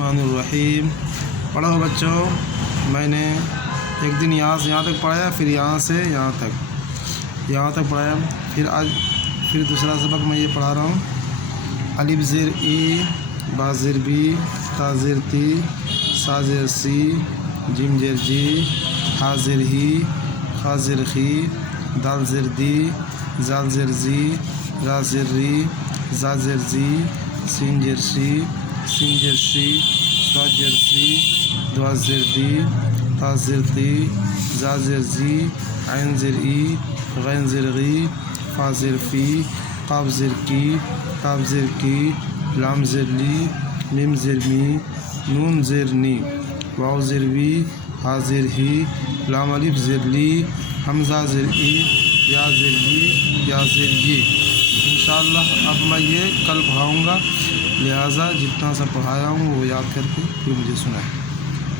الرحمن الرحیم۔ پڑھو بچوں، میں نے ایک دن یہاں سے یہاں تک پڑھایا، پھر یہاں سے یہاں تک پڑھایا، پھر دوسرا سبق میں یہ پڑھا رہا ہوں۔ الف زیر ای، با زیر بی، تا زیر تی، سا زیر سی، جیم زیر جی، ہا زیر ہی، خا زیر خی، دال زیر دی، زال زیر زی، را زیر ری، زا زیر زی، سین زیر سی، سین زیر سی، صاد زیر سی، دوا زیر دی، تا زیر تی، زا زیر زی، عین زیر ای، غین زیر غی، فا زیر فی، قاف زیر کی، کاف زیر کی، لام زیر لی، میم زیر می، نون زیر نی، واو زیر وی، ہا زیر ہی، لام الف زیر لی، حمزہ زیر ای، یا زیر لی، یا زیر یہ۔ انشاءاللہ اب میں یہ کل پڑھاؤں گا، لہٰذا جتنا سا پڑھایا ہوں وہ یاد کر کے پھر مجھے سنائیں۔